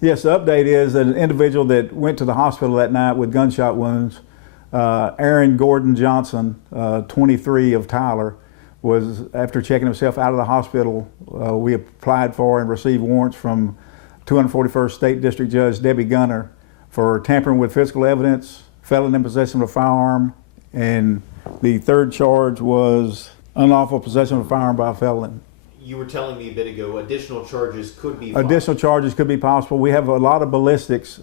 Yes, the update is that an individual that went to the hospital that night with gunshot wounds, Aaron Gordon Johnson, 23 of Tyler, was, after checking himself out of the hospital, we applied for and received warrants from 241st State District Judge Debbie Gunner for tampering with physical evidence, felon in possession of a firearm, and the third charge was unlawful possession of a firearm by a felon. You were telling me a bit ago additional charges could be filed. Additional charges could be possible. We have a lot of ballistics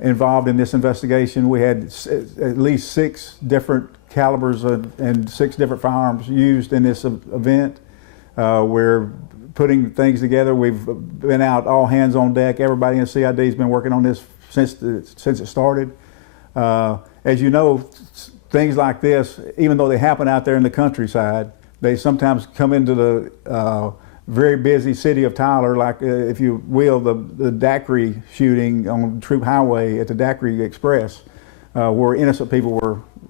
involved in this investigation. We had at least 6 different calibers and 6 different firearms used in this event. We're putting things together. We've been out all hands on deck. Everybody in CID has been working on this since it started. As you know, things like this, even though they happen out there in the countryside, they sometimes come into the very busy city of Tyler, like if you will, the Daiquiri shooting on Troop Highway at the Daiquiri Express, where innocent people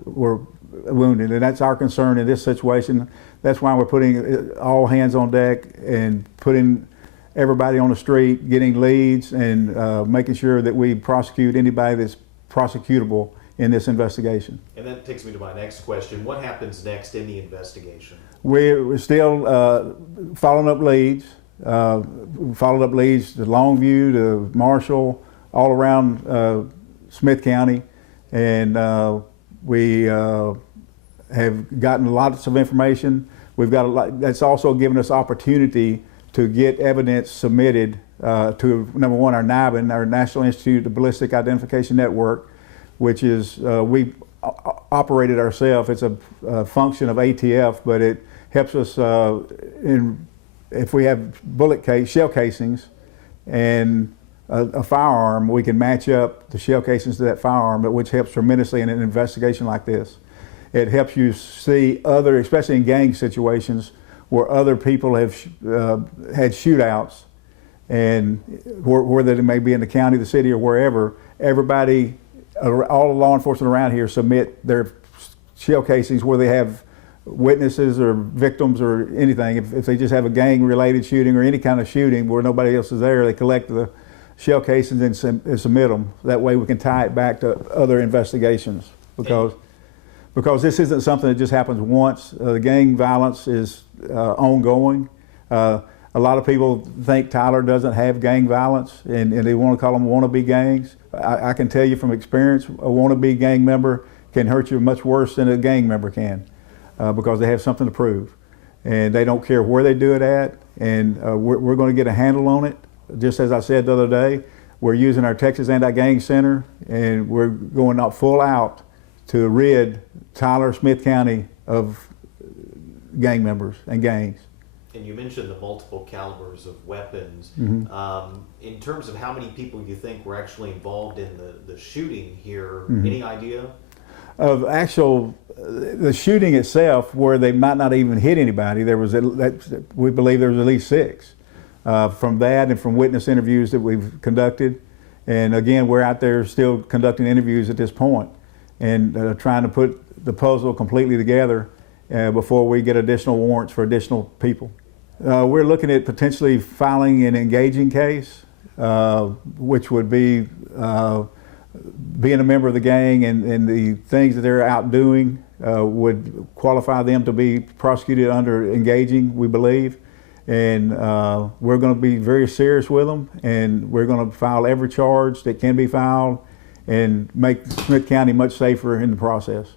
were wounded, and that's our concern in this situation. That's why we're putting all hands on deck and putting everybody on the street, getting leads, and making sure that we prosecute anybody that's prosecutable in this investigation. And that takes me to my next question. What happens next in the investigation? We're still following up leads. Followed up leads to Longview, to Marshall, all around Smith County, and we have gotten lots of information. We've got a lot. That's also given us opportunity to get evidence submitted to, number one, our NIBIN, our National Institute of Ballistic Identification Network, which is we operated ourselves. It's a function of ATF, but it helps us if we have shell casings and a firearm, we can match up the shell casings to that firearm, which helps tremendously in an investigation like this. It helps you see other, especially in gang situations, where other people have had shootouts, and whether it may be in the county, the city, or wherever, everybody, all the law enforcement around here submit their shell casings where they have witnesses or victims or anything. If they just have a gang-related shooting or any kind of shooting where nobody else is there, they collect the shell casings and submit them. That way we can tie it back to other investigations, because this isn't something that just happens once. The gang violence is ongoing. A lot of people think Tyler doesn't have gang violence, and they want to call them wannabe gangs. I can tell you from experience, a wannabe gang member can hurt you much worse than a gang member can, because they have something to prove. And they don't care where they do it at, and we're going to get a handle on it. Just as I said the other day, we're using our Texas Anti-Gang Center, and we're going out full out to rid Tyler, Smith County of gang members and gangs. And you mentioned the multiple calibers of weapons. Mm-hmm. In terms of how many people you think were actually involved in the shooting here, Mm-hmm. any idea? Of the shooting itself, where they might not even hit anybody, we believe there was at least 6. From that and from witness interviews that we've conducted. And again, we're out there still conducting interviews at this point and trying to put the puzzle completely together before we get additional warrants for additional people. We're looking at potentially filing an engaging case, which would be being a member of the gang, and the things that they're out doing would qualify them to be prosecuted under engaging, we believe. And we're going to be very serious with them, and we're going to file every charge that can be filed and make Smith County much safer in the process.